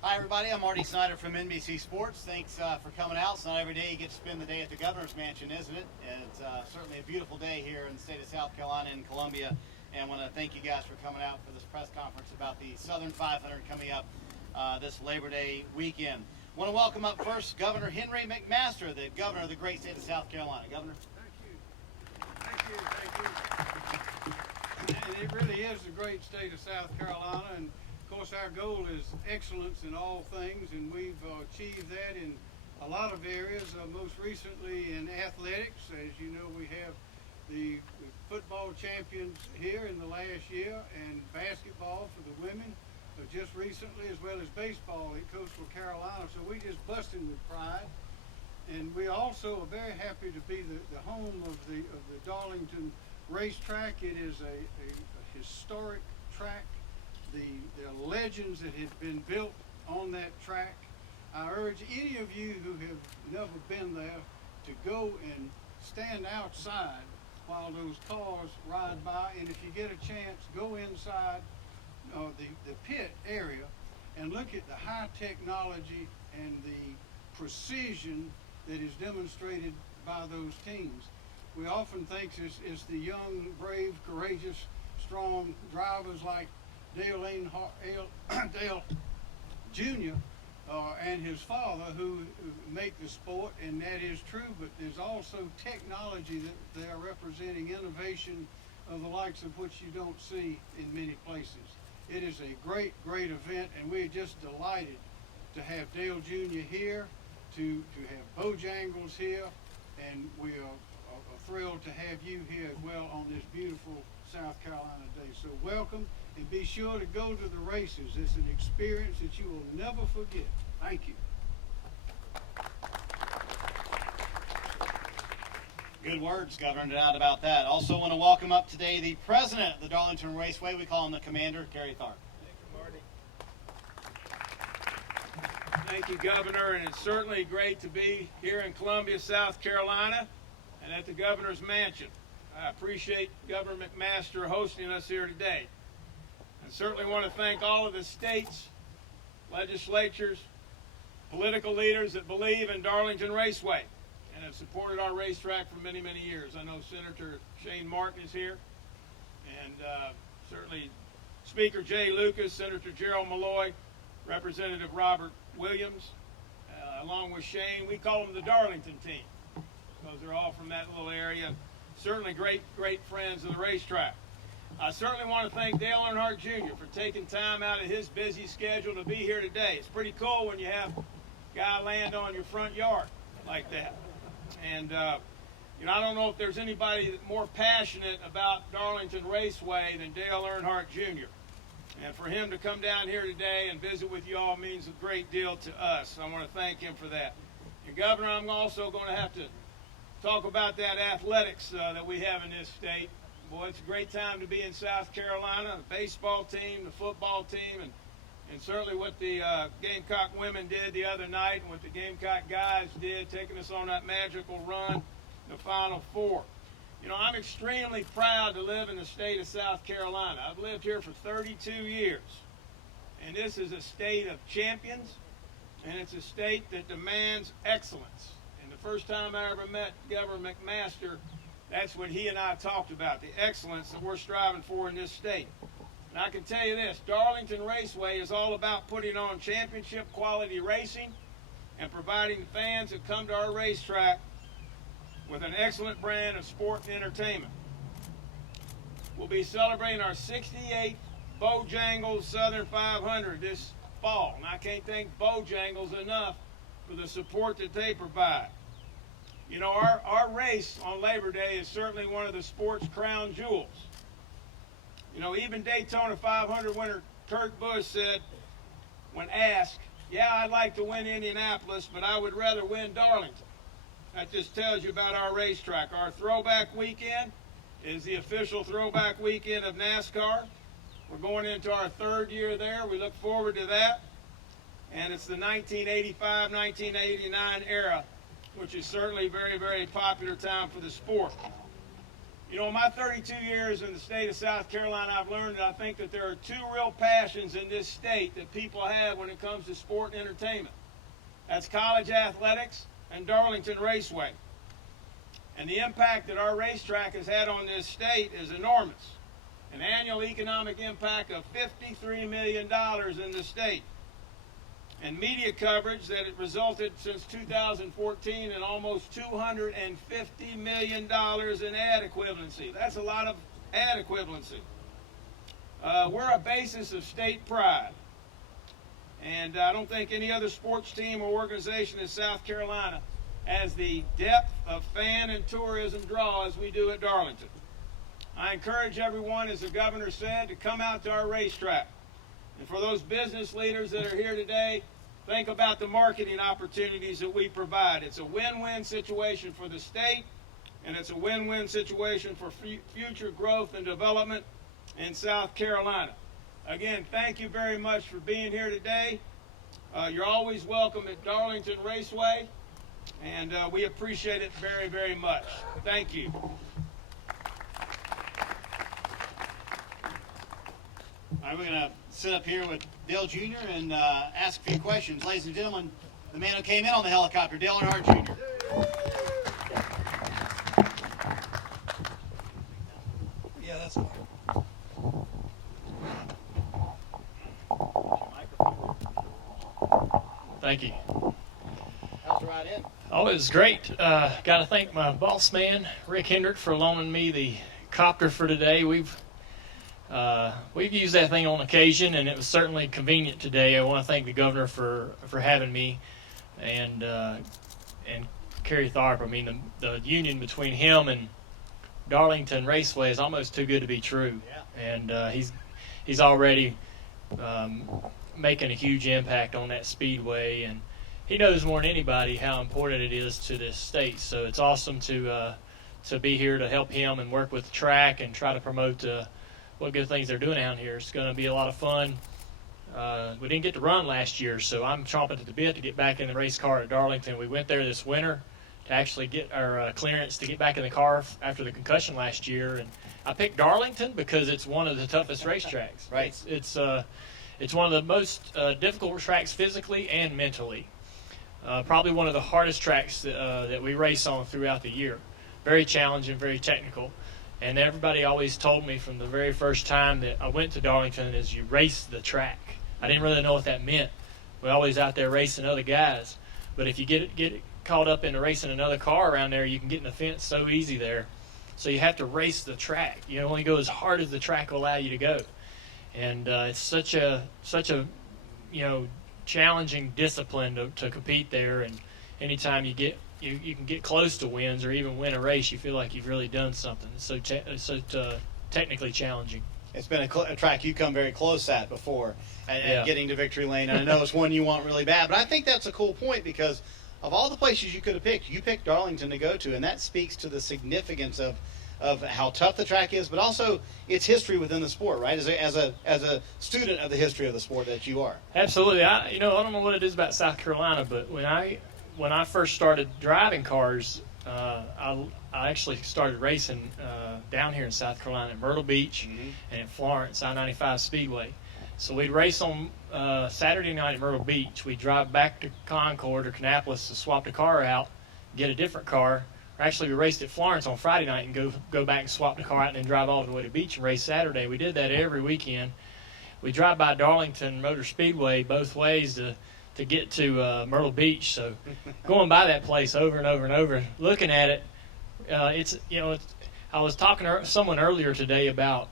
Hi, everybody. I'm Marty Snyder from NBC Sports. Thanks for coming out. It's not every day you get to spend the day at the Governor's Mansion, isn't it? And it's certainly a beautiful day here in the state of South Carolina and Columbia. And I want to thank you guys for coming out for this press conference about the Southern 500 coming up this Labor Day weekend. I want to welcome up first Governor Henry McMaster, the governor of the great state of South Carolina. Governor. Thank you. And it really is the great state of South Carolina, and of course our goal is excellence in all things, and we've achieved that in a lot of areas, most recently in athletics. As you know, we have the football champions here in the last year, and basketball for the women just recently, as well as baseball at Coastal Carolina. So we just busting with pride. And we also are very happy to be the home of the Darlington racetrack. It is a historic track. The legends that have been built on that track. I urge any of you who have never been there to go and stand outside while those cars ride by. And if you get a chance, go inside the pit area and look at the high technology and the precision that is demonstrated by those teams. We often think it's the young, brave, courageous, strong drivers like Dale Earnhardt, Dale Jr. And his father who make the sport, and that is true, but there's also technology that they are representing, innovation of the likes of which you don't see in many places. It is a great, great event, and we're just delighted to have Dale Jr. here, to have Bojangles here, and we are thrilled to have you here as well on this beautiful South Carolina day. So welcome, and be sure to go to the races. It's an experience that you will never forget. Thank you. Good words, Governor, no doubt about that. Also want to welcome up today the president of the Darlington Raceway. We call him the commander, Gary Tharp. Thank you, Governor, and it's certainly great to be here in Columbia, South Carolina, and at the Governor's Mansion. I appreciate Governor McMaster hosting us here today. I certainly want to thank all of the states, legislatures, political leaders that believe in Darlington Raceway and have supported our racetrack for many, many years. I know Senator Shane Martin is here, and certainly Speaker Jay Lucas, Senator Gerald Malloy, Representative Robert Williams, along with Shane. We call them the Darlington team because they're all from that little area. Certainly great, great friends of the racetrack. I certainly want to thank Dale Earnhardt Jr. for taking time out of his busy schedule to be here today. It's pretty cool when you have a guy land on your front yard like that. And, I don't know if there's anybody more passionate about Darlington Raceway than Dale Earnhardt Jr. And for him to come down here today and visit with you all means a great deal to us. I want to thank him for that. And Governor, I'm also going to have to talk about that athletics that we have in this state. Boy, it's a great time to be in South Carolina. The baseball team, the football team, and certainly what the Gamecock women did the other night and what the Gamecock guys did, taking us on that magical run, the Final Four. I'm extremely proud to live in the state of South Carolina. I've lived here for 32 years, and this is a state of champions, and it's a state that demands excellence. And the first time I ever met Governor McMaster, that's what he and I talked about, the excellence that we're striving for in this state. And I can tell you this, Darlington Raceway is all about putting on championship quality racing and providing fans that come to our racetrack with an excellent brand of sport and entertainment. We'll be celebrating our 68th Bojangles Southern 500 this fall, and I can't thank Bojangles enough for the support that they provide. Our race on Labor Day is certainly one of the sport's crown jewels. Even Daytona 500 winner Kurt Busch said, when asked, yeah, I'd like to win Indianapolis, but I would rather win Darlington. That just tells you about our racetrack. Our throwback weekend is the official throwback weekend of NASCAR. We're going into our third year there. We look forward to that. And it's the 1985-1989 era, which is certainly a very, very popular time for the sport. You know, in my 32 years in the state of South Carolina, I've learned that I think that there are two real passions in this state that people have when it comes to sport and entertainment. That's college athletics and Darlington Raceway. And the impact that our racetrack has had on this state is enormous. An annual economic impact of $53 million in the state. And media coverage that it resulted since 2014 in almost $250 million in ad equivalency. That's a lot of ad equivalency. We're a basis of state pride. And I don't think any other sports team or organization in South Carolina has the depth of fan and tourism draw as we do at Darlington. I encourage everyone, as the governor said, to come out to our racetrack. And for those business leaders that are here today, think about the marketing opportunities that we provide. It's a win-win situation for the state, and it's a win-win situation for future growth and development in South Carolina. Again, thank you very much for being here today. You're always welcome at Darlington Raceway, and we appreciate it very, very much. Thank you. All right, we're going to sit up here with Dale Jr. and ask a few questions. Ladies and gentlemen, the man who came in on the helicopter, Dale Earnhardt Jr. Yeah, that's fine. Thank you. How's the ride in? Oh, it was great. Got to thank my boss man, Rick Hendrick, for loaning me the copter for today. We've used that thing on occasion, and it was certainly convenient today. I want to thank the governor for having me, and Kerry Tharp. I mean, the union between him and Darlington Raceway is almost too good to be true. Yeah. And he's already making a huge impact on that speedway, and he knows more than anybody how important it is to this state. So it's awesome to be here to help him and work with the track and try to promote what good things they're doing out here. It's going to be a lot of fun. We didn't get to run last year, so I'm chomping at the bit to get back in the race car at Darlington. We went there this winter to actually get our clearance to get back in the car after the concussion last year. And I picked Darlington because it's one of the toughest racetracks. Right. It's one of the most difficult tracks physically and mentally. Probably one of the hardest tracks that we race on throughout the year. Very challenging, very technical. And everybody always told me from the very first time that I went to Darlington is you race the track. I didn't really know what that meant. We're always out there racing other guys. But if you get caught up into racing another car around there, you can get in the fence so easy there. So you have to race the track. You only go as hard as the track will allow you to go. And it's such a challenging discipline to compete there. And anytime you can get close to wins or even win a race, you feel like you've really done something. It's so technically challenging. It's been a track you come very close at before at getting to victory lane. And I know it's one you want really bad, but I think that's a cool point because of all the places you could have picked, you picked Darlington to go to, and that speaks to the significance of how tough the track is, but also its history within the sport, right? As a student of the history of the sport that you are. Absolutely. I don't know what it is about South Carolina, but when I first started driving cars, I actually started racing down here in South Carolina at Myrtle Beach and at Florence, I-95 Speedway. So we'd race on Saturday night at Myrtle Beach. We'd drive back to Concord or Kannapolis to swap the car out, get a different car. Or actually, we raced at Florence on Friday night and go back and swap the car out and then drive all the way to the beach and race Saturday. We did that every weekend. We drive by Darlington Motor Speedway both ways to get to Myrtle Beach. So going by that place over and over and over, looking at it, I was talking to someone earlier today about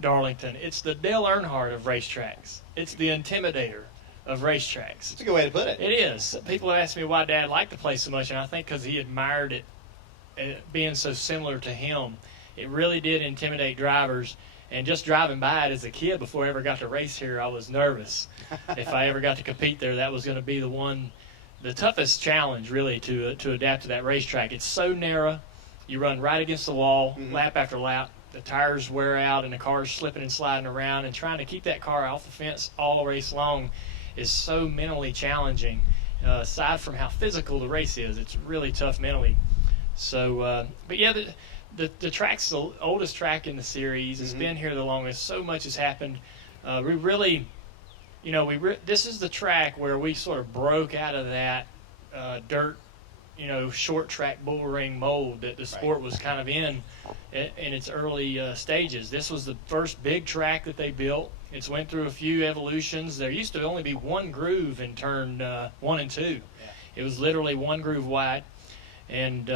Darlington. It's the Dale Earnhardt of racetracks. It's the Intimidator of racetracks. That's a good way to put it. It is. People ask me why Dad liked the place so much, and I think because he admired it being so similar to him. It really did intimidate drivers. And just driving by it as a kid before I ever got to race here, I was nervous. If I ever got to compete there, that was going to be the toughest challenge, really, to adapt to that racetrack. It's so narrow. You run right against the wall, lap after lap. The tires wear out, and the car's slipping and sliding around. And trying to keep that car off the fence all race long is so mentally challenging. Aside from how physical the race is, it's really tough mentally. So, but yeah, the track's the oldest track in the series. It's been here the longest. So much has happened. We really, this is the track where we sort of broke out of that dirt, short track bull ring mold that the sport was kind of in its early stages. This was the first big track that they built. It's went through a few evolutions. There used to only be one groove in turn 1 and 2. Yeah. It was literally one groove wide. And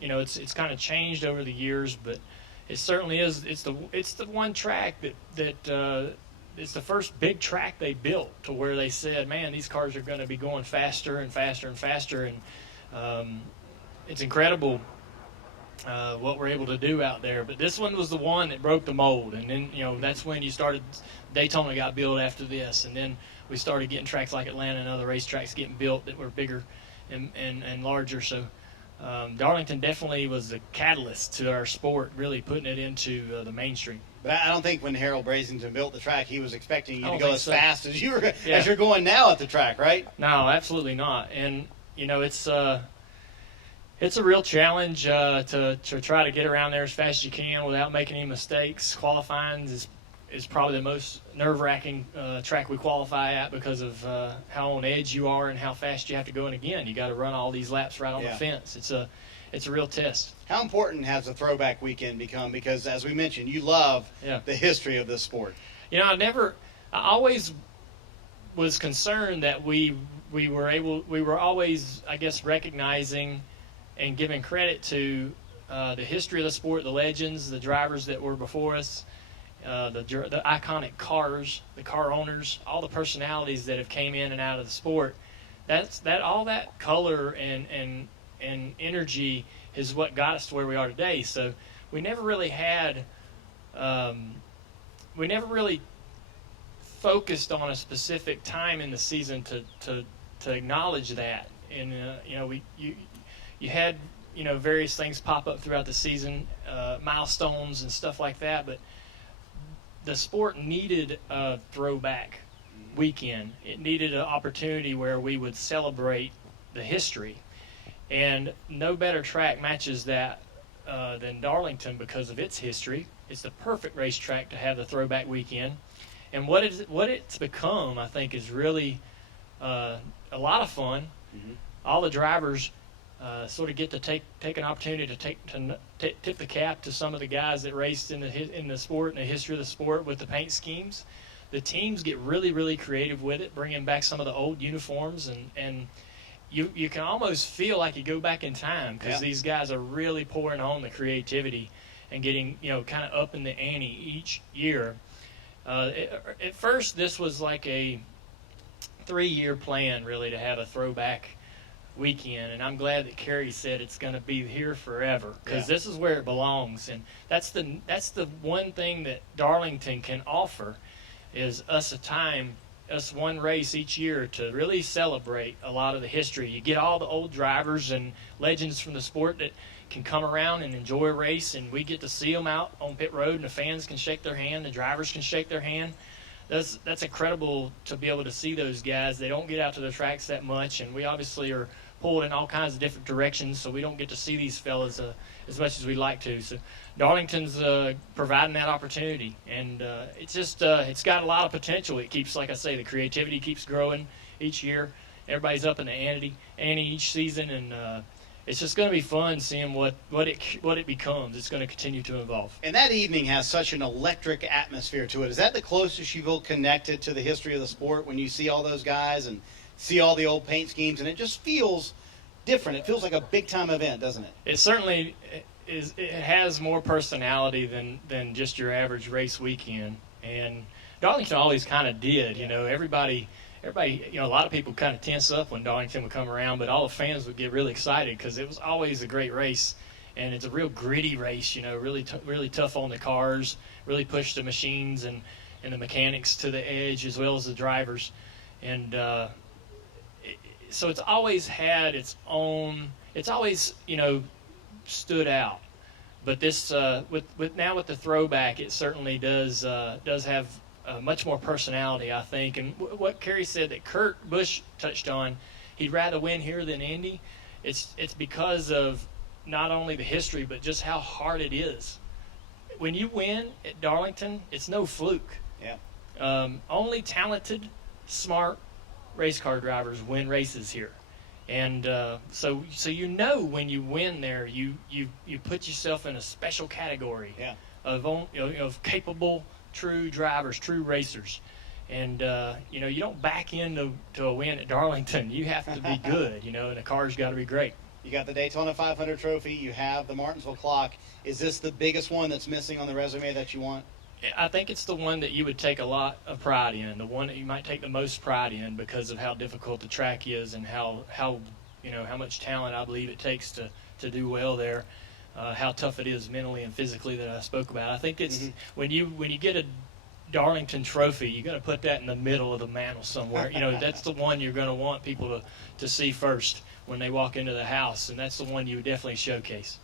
it's kind of changed over the years, but it certainly is. It's the one track that it's the first big track they built to where they said, man, these cars are going to be going faster and faster and faster, and it's incredible what we're able to do out there. But this one was the one that broke the mold, and then that's when you started. Daytona got built after this, and then we started getting tracks like Atlanta and other racetracks getting built that were bigger and larger. So. Darlington definitely was the catalyst to our sport, really putting it into the mainstream. But I don't think when Harold Brasington built the track, he was expecting you to go as so. fast as you're going now at the track, right? No, absolutely not. And it's a real challenge to try to get around there as fast as you can without making any mistakes. Qualifying is probably the most nerve-wracking track we qualify at because of how on edge you are and how fast you have to go. And again, you got to run all these laps right on the fence. It's a real test. How important has the throwback weekend become? Because as we mentioned, you love the history of this sport. I always was concerned that we were always, I guess, recognizing and giving credit to the history of the sport, the legends, the drivers that were before us. The iconic cars, the car owners, all the personalities that have came in and out of the sport. All that color and energy is what got us to where we are today. So we never really focused on a specific time in the season to acknowledge that. And you had various things pop up throughout the season, milestones and stuff like that, but the sport needed a throwback weekend. It needed an opportunity where we would celebrate the history. And no better track matches that than Darlington because of its history. It's the perfect racetrack to have the throwback weekend. And what it's become, I think, is really a lot of fun. Mm-hmm. All the drivers sort of get to take an opportunity to tip the cap to some of the guys that raced in the sport and the history of the sport with the paint schemes. The teams get really, really creative with it, bringing back some of the old uniforms, and you can almost feel like you go back in time because these guys are really pouring on the creativity and getting kind of up in the ante each year. At first, this was like a 3-year plan, really, to have a throwback weekend, and I'm glad that Kerry said it's going to be here forever because this is where it belongs. And that's the one thing that Darlington can offer is us one race each year to really celebrate a lot of the history. You get all the old drivers and legends from the sport that can come around and enjoy a race, and we get to see them out on pit road, and the fans can shake their hand, the drivers can shake their hand. That's incredible to be able to see those guys. They don't get out to the tracks that much, and we obviously are pulled in all kinds of different directions, so we don't get to see these fellas as much as we'd like to. So Darlington's providing that opportunity, and it's got a lot of potential. It keeps, like I say, the creativity keeps growing each year. Everybody's up in the ante each season, and it's just going to be fun seeing what it becomes. It's going to continue to evolve. And that evening has such an electric atmosphere to it. Is that the closest you feel connected to the history of the sport when you see all those guys and see all the old paint schemes, and it just feels different? It feels like a big-time event, doesn't it? It certainly is. It has more personality than just your average race weekend. And Darlington always kind of did. Everybody, a lot of people kind of tense up when Darlington would come around, but all the fans would get really excited because it was always a great race. And it's a real gritty race, really tough on the cars, really push the machines and the mechanics to the edge as well as the drivers. And so it's always had its own. It's always stood out. But this with the throwback, it certainly does have much more personality, I think. And what Kerry said that Kurt Busch touched on, he'd rather win here than Indy. It's because of not only the history, but just how hard it is. When you win at Darlington, it's no fluke. Yeah. Only talented, smart race car drivers win races here. And so you know when you win there, you put yourself in a special category of capable, true drivers, true racers. And you don't back into a win at Darlington. You have to be good, and the car's got to be great. You got the Daytona 500 trophy. You have the Martinsville clock. Is this the biggest one that's missing on the resume that you want? I think it's the one that you would take a lot of pride in, the one that you might take the most pride in because of how difficult the track is and how much talent I believe it takes to do well there, how tough it is mentally and physically that I spoke about. I think it's when you get a Darlington trophy, you're going to put that in the middle of the mantle somewhere. That's the one you're going to want people to see first when they walk into the house, and that's the one you would definitely showcase.